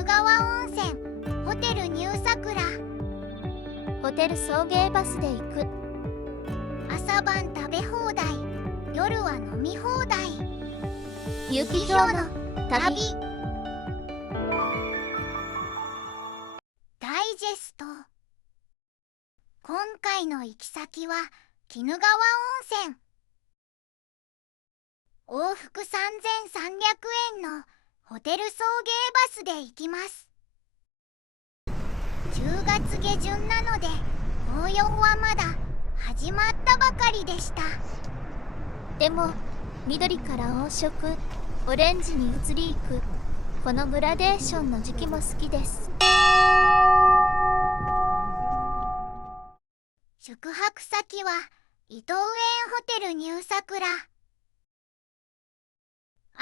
ぬ川温泉ホテルニューサクラ。ホテル送迎バスで行く。朝晩食べ放題、夜は飲み放題。ゆきひょうの旅。ダイジェスト。今回の行き先は鬼怒川温泉。往復3300円のホテル送迎バスで行きます。10月下旬なので紅葉はまだ始まったばかりでした。でも緑から黄色、オレンジに移りゆくこのグラデーションの時期も好きです。宿泊先は伊藤園ホテルニューサクラ。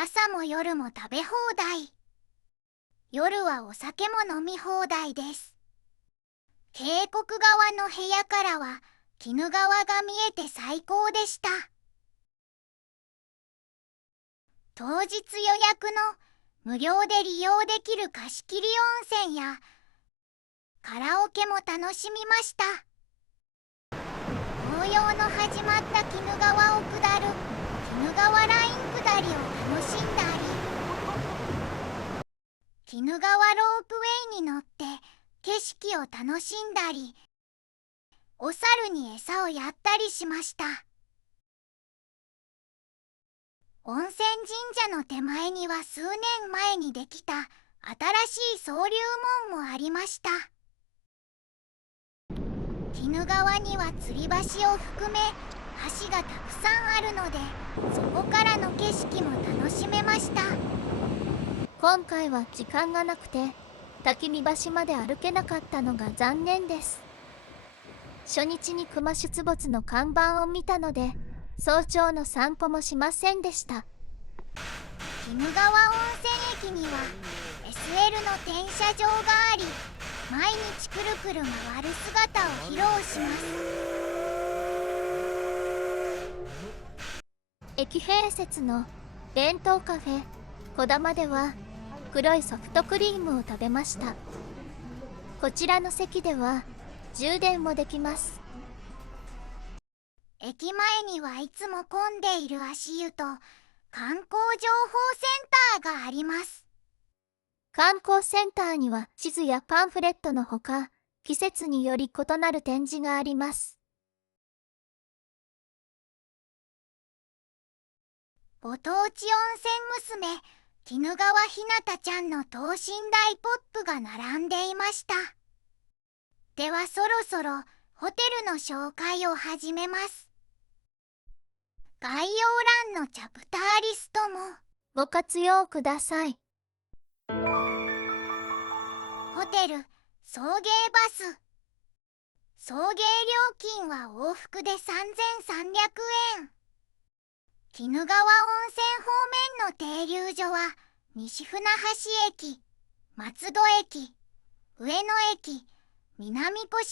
朝も夜も食べ放題。夜はお酒も飲み放題です。渓谷側の部屋からは鬼怒川が見えて最高でした。当日予約の無料で利用できる貸し切り温泉やカラオケも楽しみました。紅葉の始まった鬼怒川を下る鬼怒川ライン下りを楽しんだり、鬼怒川ロープウェイに乗って景色を楽しんだり、お猿に餌をやったりしました。温泉神社の手前には数年前にできた新しい送流門もありました。鬼怒川には吊り橋を含め橋がたくさんあるので、そこからの景色も楽しめました。今回は時間がなくて焚見橋まで歩けなかったのが残念です。初日に熊出没の看板を見たので早朝の散歩もしませんでした。鬼怒川温泉駅には SL の転車場があり、毎日くるくる回る姿を披露します。駅併設の弁当カフェこだまでは黒いソフトクリームを食べました。こちらの席では充電もできます。駅前にはいつも混んでいる足湯と観光情報センターがあります。観光センターには地図やパンフレットのほか、季節により異なる展示があります。ご当地温泉娘鬼怒川ひなたちゃんの等身大ポップが並んでいました。ではそろそろホテルの紹介を始めます。概要欄のチャプターリストもご活用ください。ホテル送迎バス。送迎料金は往復で3300円。鬼怒川温泉方面の停留所は西船橋駅、松戸駅、上野駅、南越谷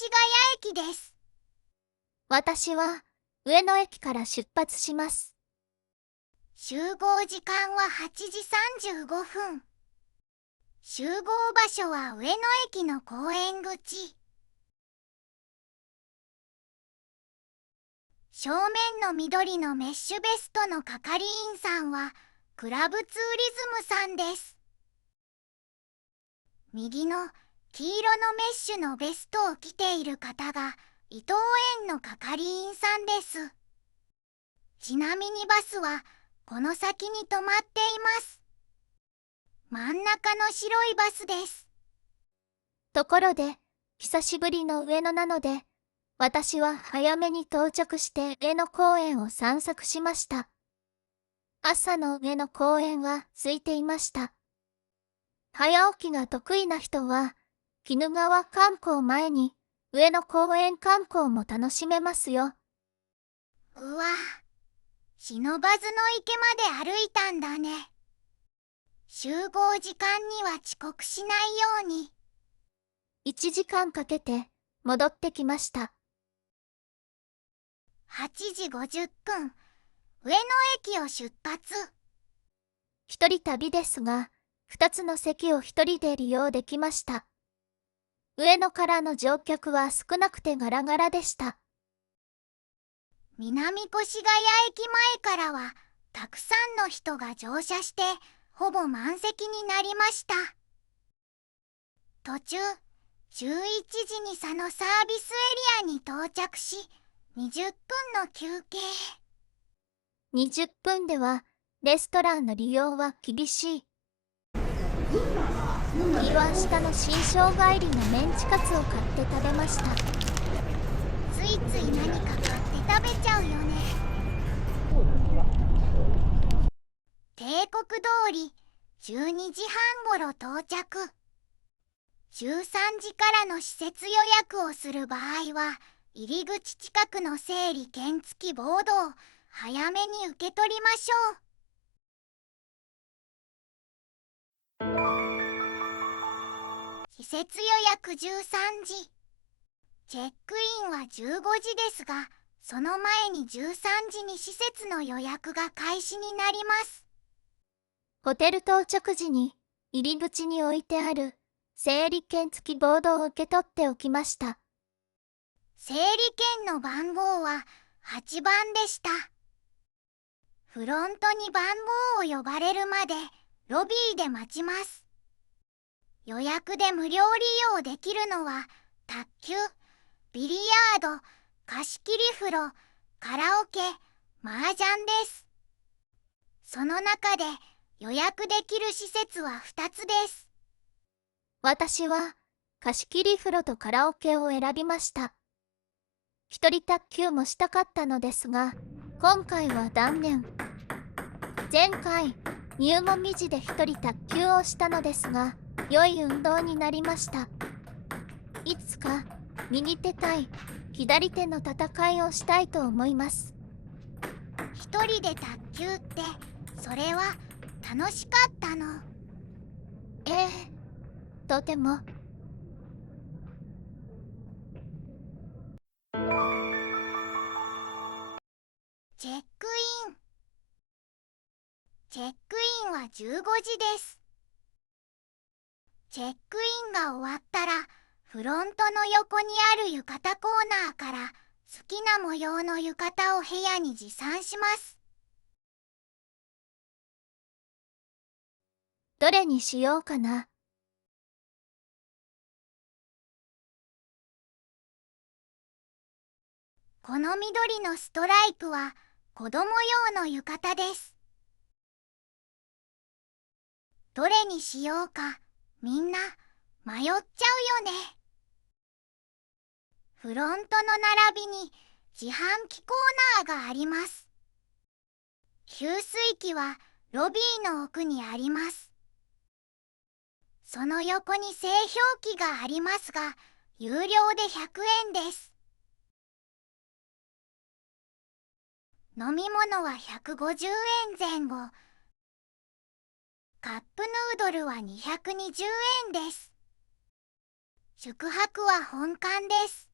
駅です。私は上野駅から出発します。集合時間は8時35分。集合場所は上野駅の公園口。正面の緑のメッシュベストの係員さんはクラブツーリズムさんです。右の黄色のメッシュのベストを着ている方が伊藤園の係員さんです。ちなみにバスはこの先に止まっています。真ん中の白いバスです。ところで久しぶりの上野なので、私は早めに到着して上野公園を散策しました。朝の上野公園は空いていました。早起きが得意な人は鬼怒川観光前に上野公園観光も楽しめますよ。うわ、不忍池まで歩いたんだね。集合時間には遅刻しないように。1時間かけて戻ってきました。8時50分、上野駅を出発。一人旅ですが、2つの席を1人で利用できました。上野からの乗客は少なくてガラガラでした。南越谷駅前からはたくさんの人が乗車してほぼ満席になりました。途中11時に佐野サービスエリアに到着し20分の休憩。20分ではレストランの利用は厳しい。岩下の新生帰りのメンチカツを買って食べました。ついつい何か買って食べちゃうよね。帝国通り12時半ごろ到着。13時からの施設予約をする場合は入り口近くの整理券付きボードを早めに受け取りましょう。施設予約13時、チェックインは15時ですが、その前に13時に施設の予約が開始になります。ホテル到着時に入り口に置いてある整理券付きボードを受け取っておきました。整理券の番号は8番でした。フロントに番号を呼ばれるまでロビーで待ちます。予約で無料利用できるのは卓球、ビリヤード、貸し切り風呂、カラオケ、麻雀です。その中で予約できる施設は2つです。私は貸し切り風呂とカラオケを選びました。一人卓球もしたかったのですが、今回は断念。前回入門維持で一人卓球をしたのですが、良い運動になりました。いつか右手対左手の戦いをしたいと思います。一人で卓球ってそれは楽しかったの？ええ、とても。チェックイン。チェックインは15時です。チェックインが終わったらフロントの横にある浴衣コーナーから好きな模様の浴衣を部屋に持参します。どれにしようかな。この緑のストライプは子供用の浴衣です。どれにしようかみんな迷っちゃうよね。フロントの並びに自販機コーナーがあります。給水機はロビーの奥にあります。その横に製氷機がありますが、有料で100円です。飲み物は150円前後。カップヌードルは220円です。宿泊は本館です。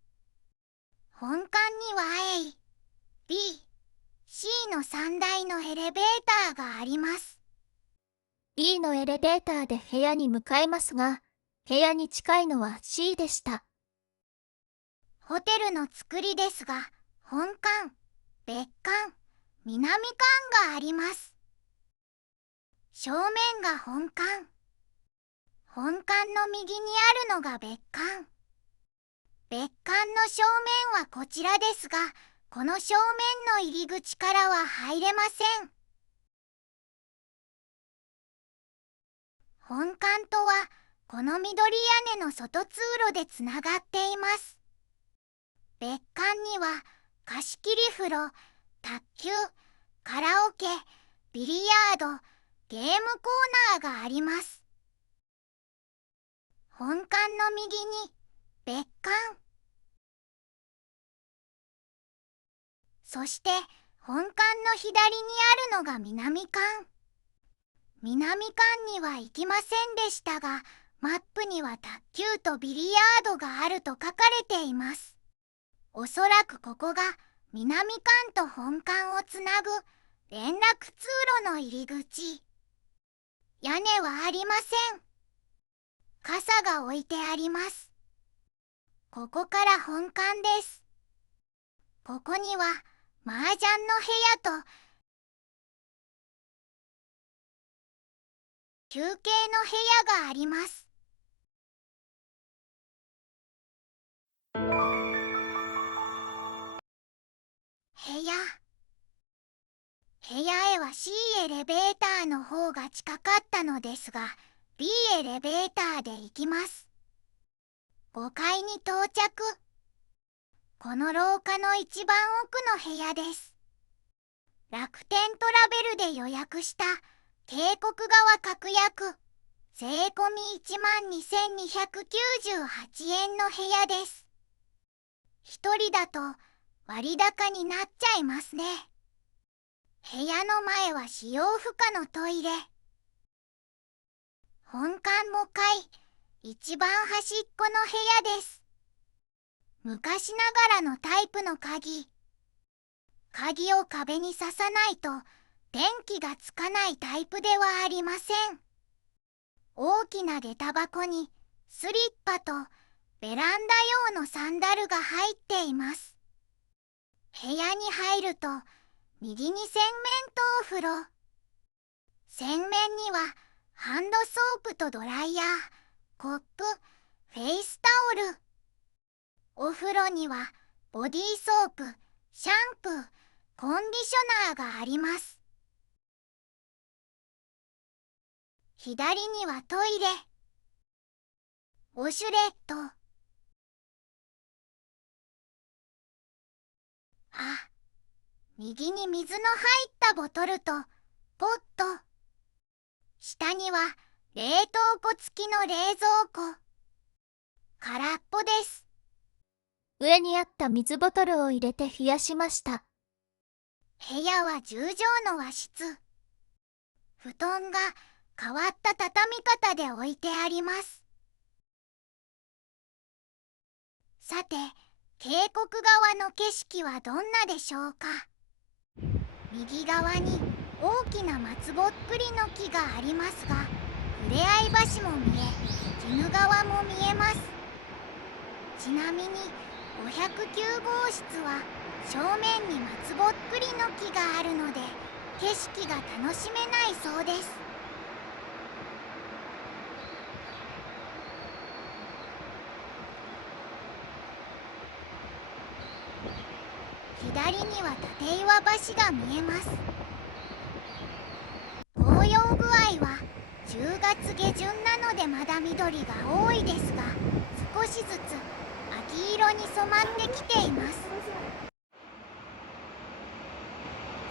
本館には A、B、C の3台のエレベーターがあります。B のエレベーターで部屋に向かいますが、部屋に近いのは C でした。ホテルの造りですが、本館、別館、南館があります。正面が本館。本館の右にあるのが別館。別館の正面はこちらですが、この正面の入り口からは入れません。本館とはこの緑屋根の外通路でつながっています。別館には貸し切り風呂、卓球、カラオケ、ビリヤード、ゲームコーナーがあります。本館の右に別館、そして本館の左にあるのが南館。南館には行きませんでしたが、マップには卓球とビリヤードがあると書かれています。おそらくここが南館と本館をつなぐ連絡通路の入り口。屋根はありません。傘が置いてあります。ここから本館です。ここには麻雀の部屋と休憩の部屋があります。部屋へは C エレベーターの方が近かったのですが、 B エレベーターで行きます。5階に到着。この廊下の一番奥の部屋です。楽天トラベルで予約した渓谷川確約、税込み12,298円の部屋です。一人だと割高になっちゃいますね。部屋の前は使用不可のトイレ。本館も階一番端っこの部屋です。昔ながらのタイプの鍵を壁に刺さないと電気がつかないタイプではありません。大きな下駄箱にスリッパとベランダ用のサンダルが入っています。部屋に入ると右に洗面とお風呂。洗面にはハンドソープとドライヤー、コップ、フェイスタオル。お風呂にはボディーソープ、シャンプー、コンディショナーがあります。左にはトイレ、ウォシュレット。右に水の入ったボトルとポット。下には冷凍庫付きの冷蔵庫。空っぽです。上にあった水ボトルを入れて冷やしました。部屋は10畳の和室。布団が変わった畳み方で置いてあります。さて、渓谷側の景色はどんなでしょうか。右側に大きな松ぼっくりの木がありますが、ふれあい橋も見え、鬼怒川も見えます。ちなみに509号室は正面に松ぼっくりの木があるので景色が楽しめないそうです。左には立岩橋が見えます。紅葉具合は10月下旬なのでまだ緑が多いですが、少しずつ秋色に染まってきています。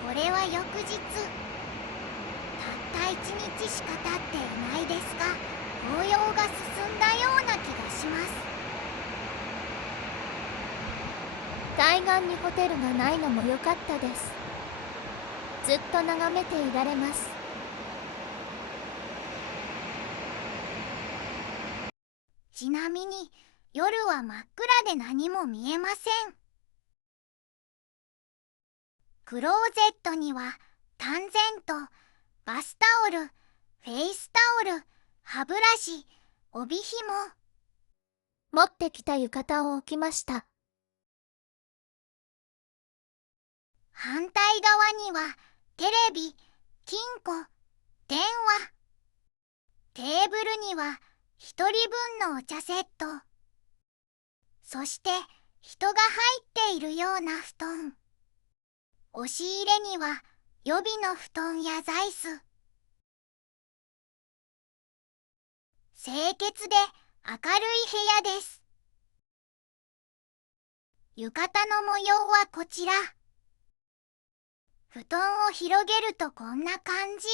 これは翌日。たった1日しか経っていないですが、紅葉が進んだような気がします。対岸にホテルがないのも良かったです。ずっと眺めていられます。ちなみに夜は真っ暗で何も見えません。クローゼットには短銭とバスタオル、フェイスタオル、歯ブラシ、帯紐。持ってきた浴衣を置きました。反対側にはテレビ、金庫、電話。テーブルには一人分のお茶セット。そして人が入っているような布団。押し入れには予備の布団や座椅子。清潔で明るい部屋です。浴衣の模様はこちら。布団を広げるとこんな感じ。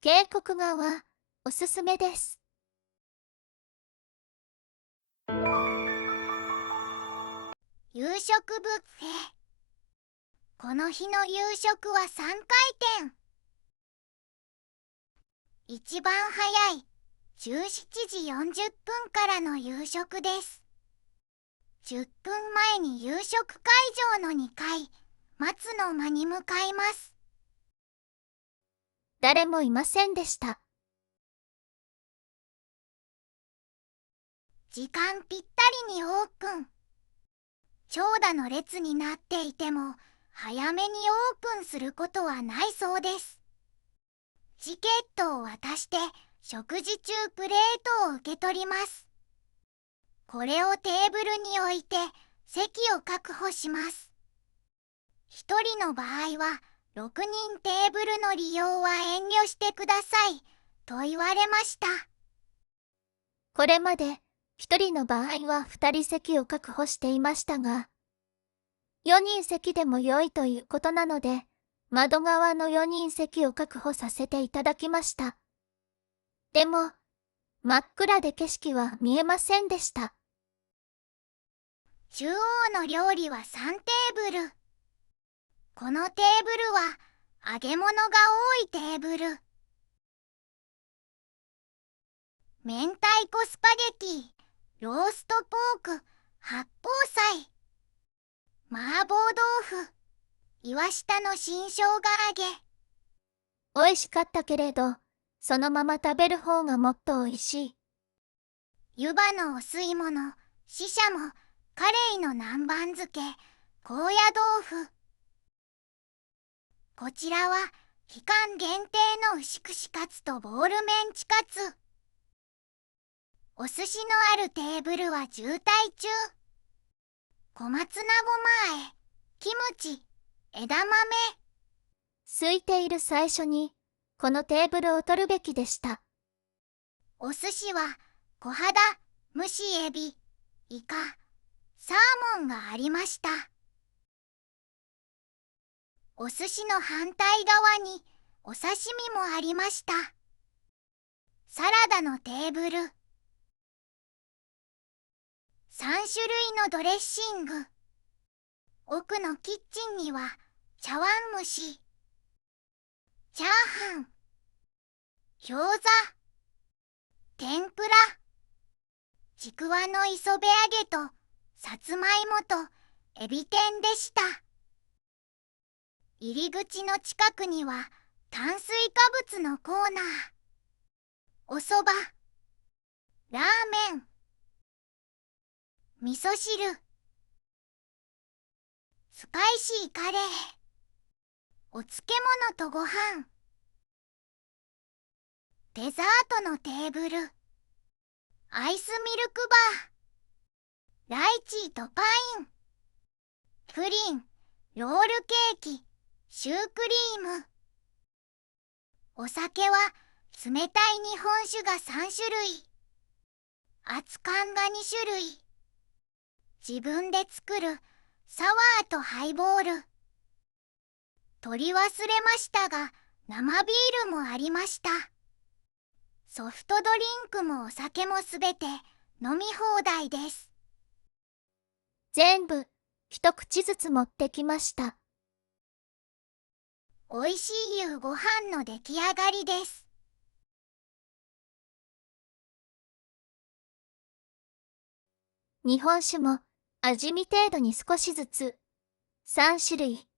渓谷川、おすすめです。夕食ブッフェ。この日の夕食は3回転。一番早い17時40分からの夕食です。10分前に夕食会場の2階、松の間に向かいます。誰もいませんでした。時間ぴったりにオープン。長蛇の列になっていても早めにオープンすることはないそうです。チケットを渡して食事中プレートを受け取ります。これをテーブルに置いて席を確保します。1人の場合は6人テーブルの利用は遠慮してくださいと言われました。これまで1人の場合は2人席を確保していましたが、4人席でも良いということなので、窓側の4人席を確保させていただきました。でも、真っ暗で景色は見えませんでした。中央の料理は3テーブル。このテーブルは揚げ物が多いテーブル。明太子スパゲティ、ローストポーク、八宝菜、麻婆豆腐、岩下の新生姜揚げ。美味しかったけれど、そのまま食べる方がもっと美味しい。湯葉のお吸い物、ししゃも、カレイの南蛮漬け、高野豆腐。こちらは期間限定の牛串カツとボールメンチカツ。お寿司のあるテーブルは渋滞中。小松菜ごまあえ、キムチ、枝豆。空いている最初に、このテーブルを取るべきでした。お寿司は小肌、蒸しエビ、イカ、サーモンがありました。お寿司の反対側にお刺身もありました。サラダのテーブル。3種類のドレッシング。奥のキッチンには茶碗蒸し、チャーハン、餃子、天ぷら、ちくわの磯辺揚げとさつまいもとエビ天でした。入り口の近くには炭水化物のコーナー。おそば、ラーメン、味噌汁、スパイシーカレー、お漬物とご飯。デザートのテーブル、アイスミルクバー、ライチとパイン、プリン、ロールケーキ、シュークリーム。お酒は冷たい日本酒が3種類、熱燗が2種類。自分で作るサワーとハイボール。取り忘れましたが生ビールもありました。ソフトドリンクもお酒もすべて飲み放題です。全部、一口ずつ持ってきました。おいしい夕ご飯の出来上がりです。日本酒も味見程度に少しずつ。3種類。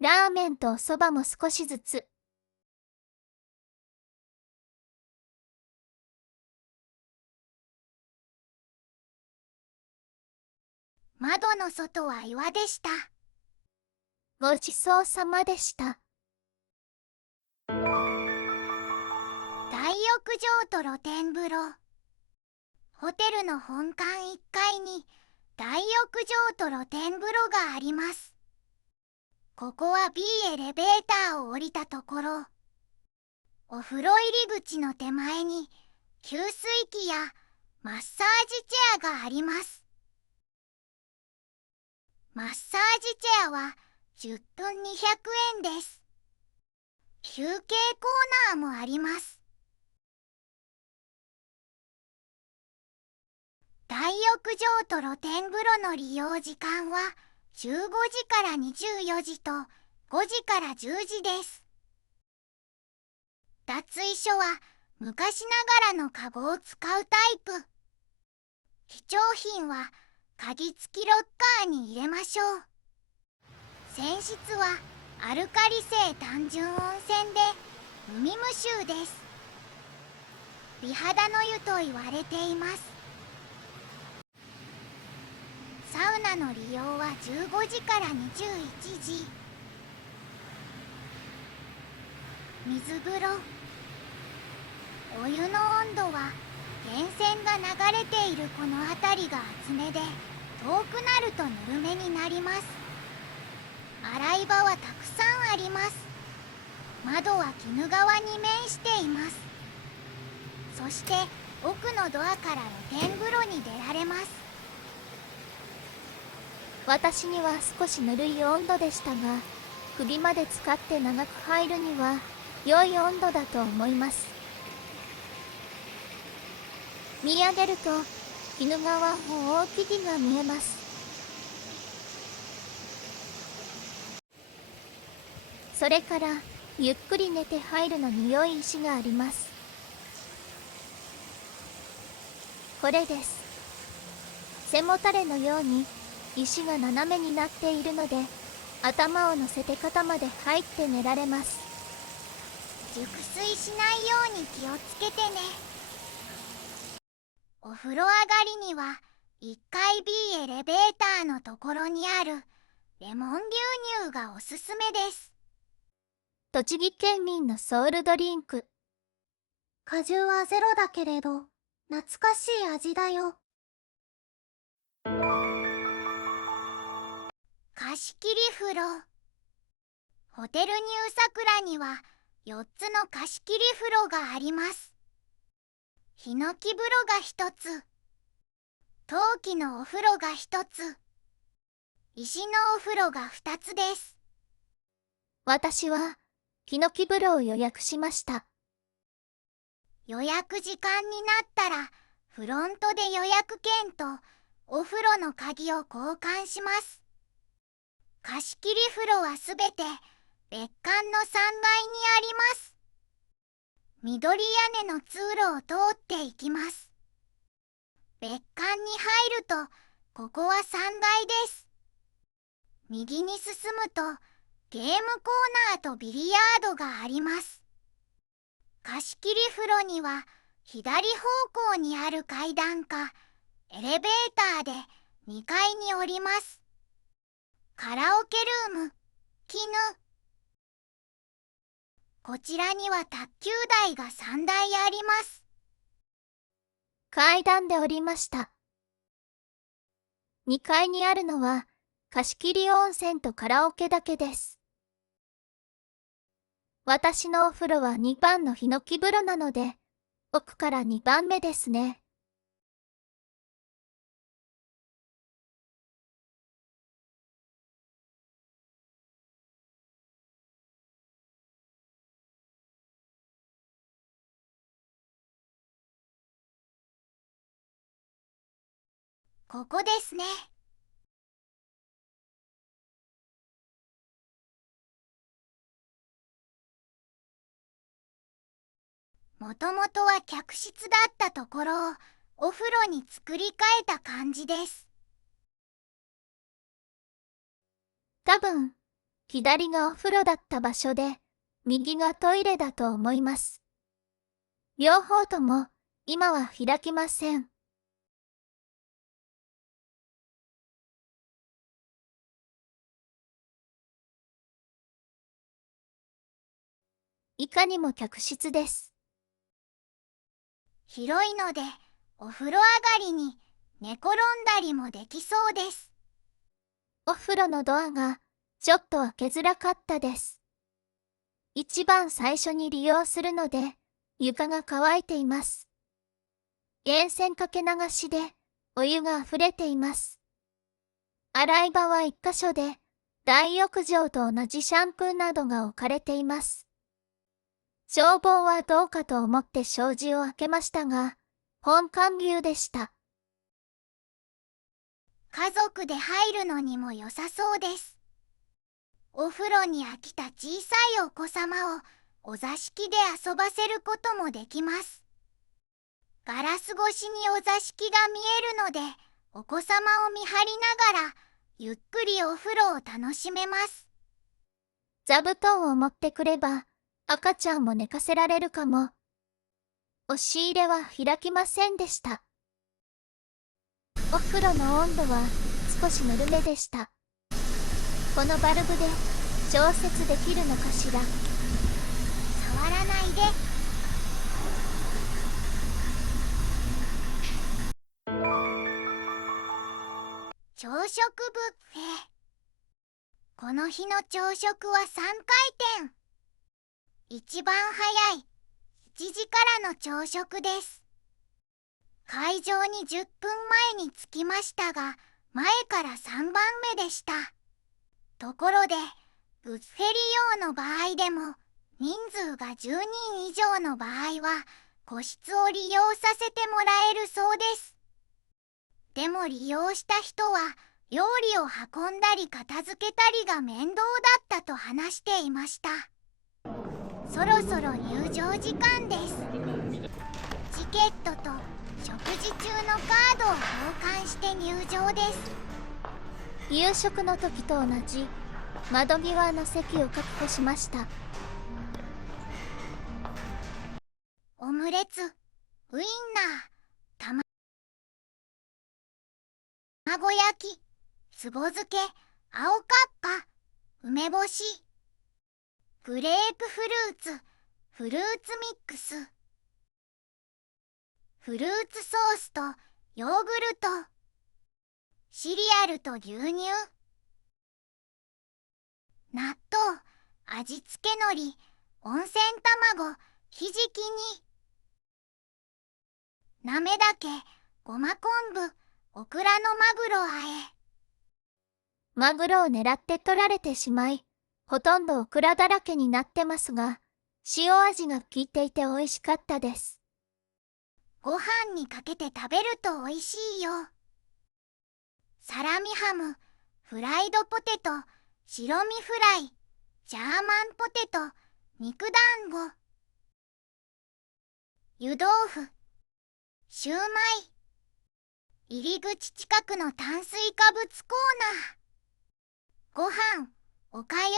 ラーメンとおそばも少しずつ。窓の外は岩でした。ごちそうさまでした。大浴場と露天風呂。ホテルの本館1階に大浴場と露天風呂があります。ここは B エレベーターを降りたところ、お風呂入り口の手前に給水器やマッサージチェアがあります。マッサージチェアは10分200円です。休憩コーナーもあります。大浴場と露天風呂の利用時間は15時から24時と5時から10時です。脱衣所は昔ながらのカゴを使うタイプ。貴重品は鍵付きロッカーに入れましょう。泉質はアルカリ性単純温泉で無味無臭です。美肌の湯と言われています。サウナの利用は15時から21時。水風呂。お湯の温度は源泉が流れているこの辺りが厚めで、遠くなるとぬるめになります。洗い場はたくさんあります。窓は鬼怒川に面しています。そして奥のドアから露天風呂に出られます。私には少しぬるい温度でしたが、首まで使って長く入るには良い温度だと思います。見上げると鬼怒川も大木々が見えます。それからゆっくり寝て入るのに良い石があります。これです。背もたれのように石が斜めになっているので、頭を乗せて肩まで入って寝られます。熟睡しないように気をつけてね。お風呂上がりには1階 B エレベーターのところにあるレモン牛乳がおすすめです。栃木県民のソウルドリンク。果汁はゼロだけれど、懐かしい味だよ。貸し切り風呂。ホテルニューサクラには4つの貸し切り風呂があります。ヒノキ風呂が1つ、陶器のお風呂が1つ、石のお風呂が2つです。私はヒノキ風呂を予約しました。予約時間になったらフロントで予約券とお風呂の鍵を交換します。貸し切り風呂はすべて別館の3階にあります。緑屋根の通路を通っていきます。別館に入るとここは3階です。右に進むとゲームコーナーとビリヤードがあります。貸し切り風呂には左方向にある階段かエレベーターで2階に降ります。カラオケルーム、絹。こちらには卓球台が3台あります。階段で降りました。2階にあるのは貸し切り温泉とカラオケだけです。私のお風呂は2番のヒノキ風呂なので、奥から2番目ですね。ここですね。もともとは客室だったところをお風呂に作り変えた感じです。多分、左がお風呂だった場所で、右がトイレだと思います。両方とも今は開きません。いかにも客室です。広いのでお風呂上がりに寝転んだりもできそうです。お風呂のドアがちょっと開けづらかったです。一番最初に利用するので床が乾いています。源泉かけ流しでお湯が溢れています。洗い場は一箇所で大浴場と同じシャンプーなどが置かれています。消防はどうかと思って障子を開けましたが、本館流でした。家族で入るのにも良さそうです。お風呂に飽きた小さいお子様をお座敷で遊ばせることもできます。ガラス越しにお座敷が見えるので、お子様を見張りながらゆっくりお風呂を楽しめます。座布団を持ってくれば赤ちゃんも寝かせられるかも。押し入れは開きませんでした。お風呂の温度は少しぬるめでした。このバルブで調節できるのかしら。触らないで。朝食ブッフェ。この日の朝食は3回転。一番早い1時からの朝食です。会場に10分前に着きましたが、前から3番目でした。ところで、ブッフェ利用の場合でも、人数が10人以上の場合は、個室を利用させてもらえるそうです。でも利用した人は、料理を運んだり片付けたりが面倒だったと話していました。そろそろ入場時間です。チケットと食事中のカードを交換して入場です。夕食の時と同じ窓際の席を確保しました。オムレツ、ウインナー、卵焼き、つぼ漬け、青かっぱ、梅干し、グレープフルーツ、フルーツミックス、フルーツソースとヨーグルト、シリアルと牛乳、納豆、味付け海苔、温泉卵、ひじきになめだけ、ごま昆布、オクラのマグロあえ。マグロを狙って取られてしまい、ほとんどオクラだらけになってますが、塩味が効いていて美味しかったです。ご飯にかけて食べると美味しいよ。サラミハム、フライドポテト、白身フライ、ジャーマンポテト、肉団子、湯豆腐、シューマイ。入り口近くの炭水化物コーナー。ご飯、おかゆ、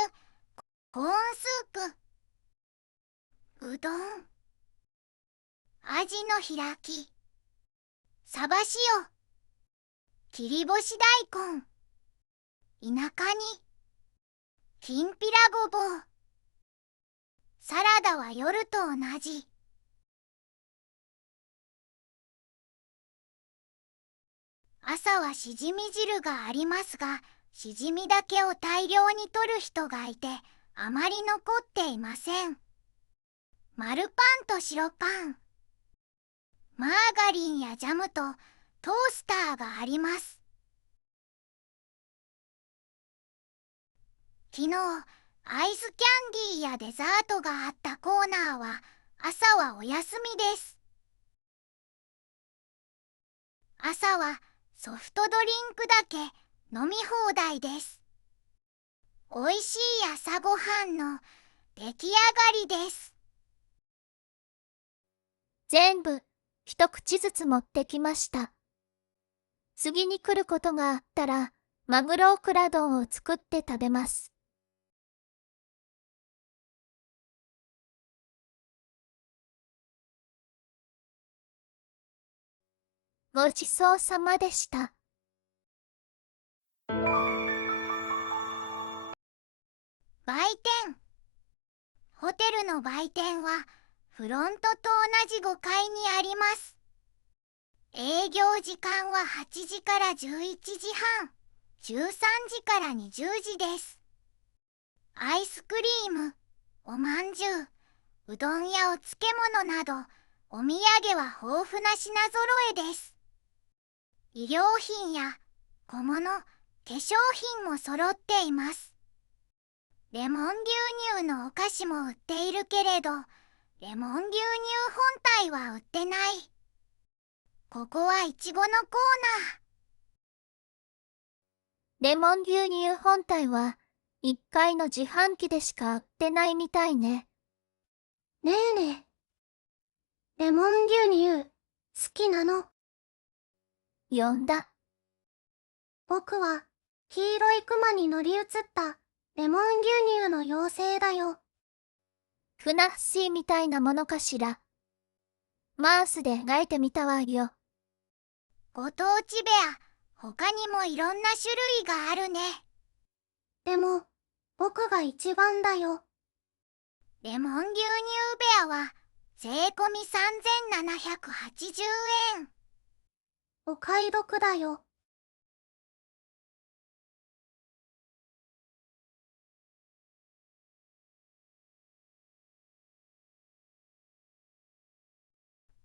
コーンスープ、うどん、アジの開き、サバ塩、切り干し大根、田舎に、きんぴらごぼう。サラダは夜と同じ。朝はしじみ汁がありますが、しじみだけを大量に取る人がいて、あまり残っていません。丸パンと白パン、マーガリンやジャムとトースターがあります。昨日、アイスキャンディーやデザートがあったコーナーは、朝はお休みです。朝はソフトドリンクだけ飲み放題です。おいしい朝ごはんの出来上がりです。全部一口ずつ持ってきました。次に来ることがあったら、マグロオクラ丼を作って食べます。ごちそうさまでした。売店。ホテルの売店はフロントと同じ5階にあります。営業時間は8時から11時半、13時から20時です。アイスクリーム、おまんじゅう、うどんやお漬物など、お土産は豊富な品揃えです。衣料品や小物、化粧品も揃っています。レモン牛乳のお菓子も売っているけれど、レモン牛乳本体は売ってない。ここはいちごのコーナレモン牛乳本体は1階の自販機でしか売ってないみたいね。ねえねえ、レモン牛乳、好きなの？呼んだ。僕は、黄色いクマに乗り移った、レモン牛乳の妖精だよ。ふなっしーみたいなものかしら。マウスで描いてみたわよ。ご当地ベア、他にもいろんな種類があるね。でも、僕が一番だよ。レモン牛乳ベアは税込み3780円。お買い得だよ。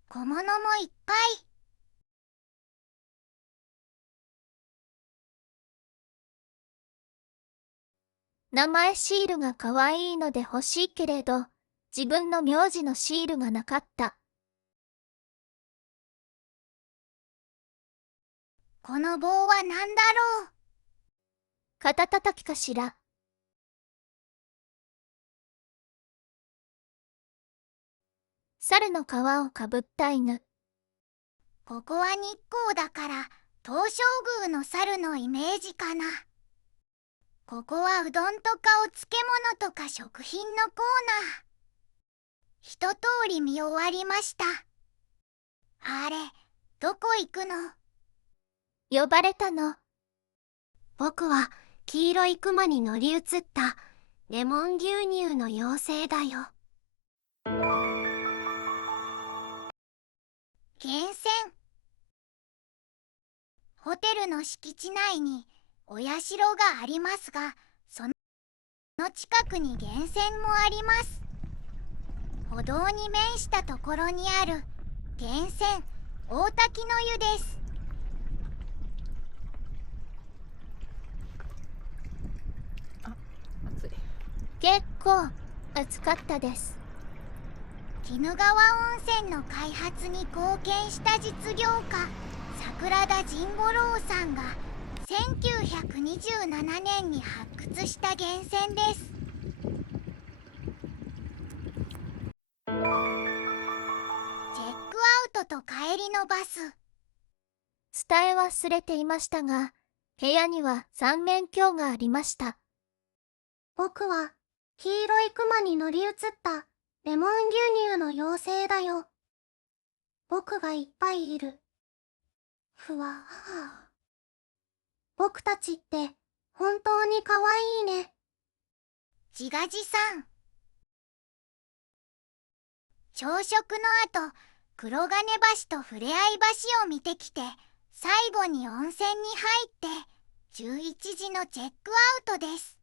小物もいっぱい。名前シールが可愛いので欲しいけれど、自分の名字のシールがなかった。この棒は何だろう。肩たたきかしら。猿の皮をかぶった犬。ここは日光だから東照宮の猿のイメージかな。ここはうどんとかお漬物とか食品のコーナー。一通り見終わりました。あれ、どこ行くの？呼ばれたの。僕は黄色いクマに乗り移ったレモン牛乳の妖精だよ。源泉。ホテルの敷地内にお社がありますが、その近くに源泉もあります。歩道に面したところにある源泉大滝の湯です。暑い。結構暑かったです。鬼怒川温泉の開発に貢献した実業家桜田甚五郎さんが1927年に発掘した源泉です。チェックアウトと帰りのバス。伝え忘れていましたが、部屋には三面鏡がありました。僕は黄色いクマに乗り移ったレモン牛乳の妖精だよ。僕がいっぱいいる。ふわあ。僕たちって本当に可愛いね。自画自賛。朝食の後、黒金橋とふれあい橋を見てきて、最後に温泉に入って11時のチェックアウトです。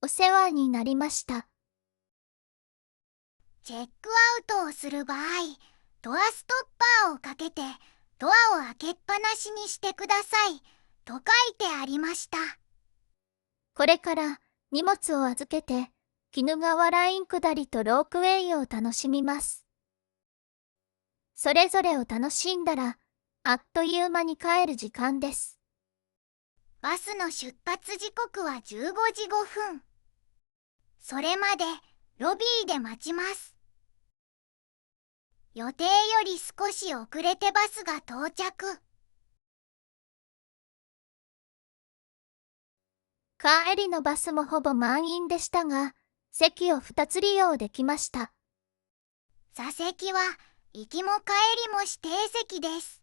お世話になりました。チェックアウトをする場合、ドアストッパーをかけてドアを開けっぱなしにしてくださいと書いてありました。これから荷物を預けて鬼怒川ライン下りとロークウェイを楽しみます。それぞれを楽しんだらあっという間に帰る時間です。バスの出発時刻は15時5分。それまでロビーで待ちます。予定より少し遅れてバスが到着。帰りのバスもほぼ満員でしたが、席を2つ利用できました。座席は行きも帰りも指定席です。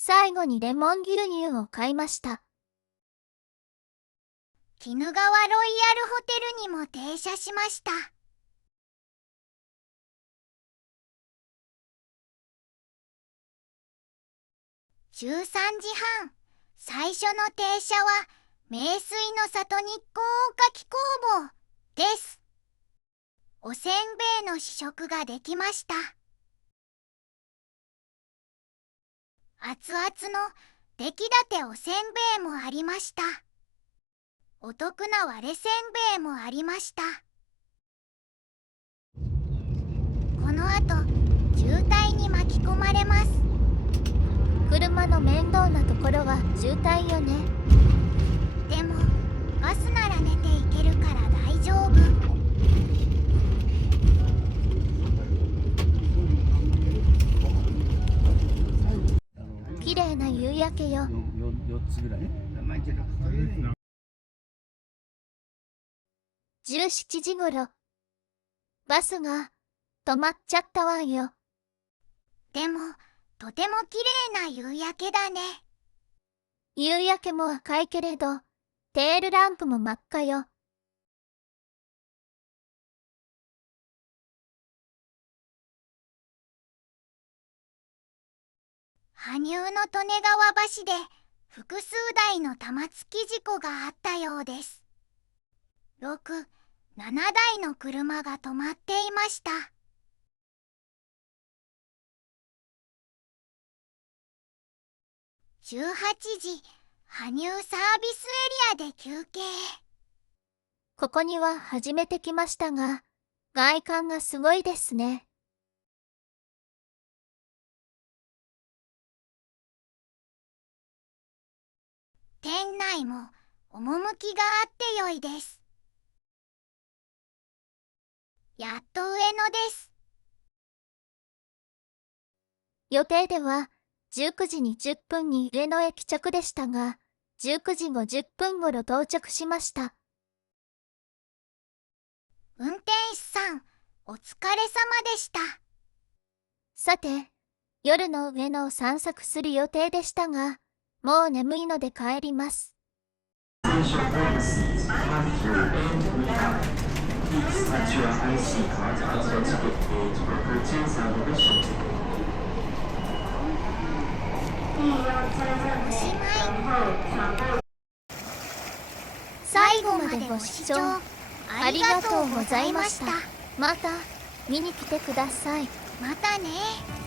最後にレモン牛乳を買いました。鬼怒川ロイヤルホテルにも停車しました。13時半、最初の停車は名水の里日光おかき工房です。おせんべいの試食ができました。熱々の出来たておせんべいもありました。お得な割れせんべいもありました。この後、渋滞に巻き込まれます。車の面倒なところは渋滞よね。でも、バスなら寝ていけるから大丈夫。麗な夕焼けよ。4つぐらい。 17時ごろ、バスが止まっちゃったわよ。でもとても綺麗な夕焼けだね。夕焼けも赤いけれど、テールランプも真っ赤よ。羽生の利根川橋で複数台の玉突き事故があったようです。6、7台の車が止まっていました。18時、羽生サービスエリアで休憩。ここには初めて来ましたが、外観がすごいですね。店内も趣があって良いです。やっと上野です。予定では19時20分に上野駅着でしたが、19時50分ごろ到着しました。運転手さん、お疲れ様でした。さて、夜の上野を散策する予定でしたが、もう眠いので帰ります。最後までご視聴ありがとうございました。また見に来てください。またね。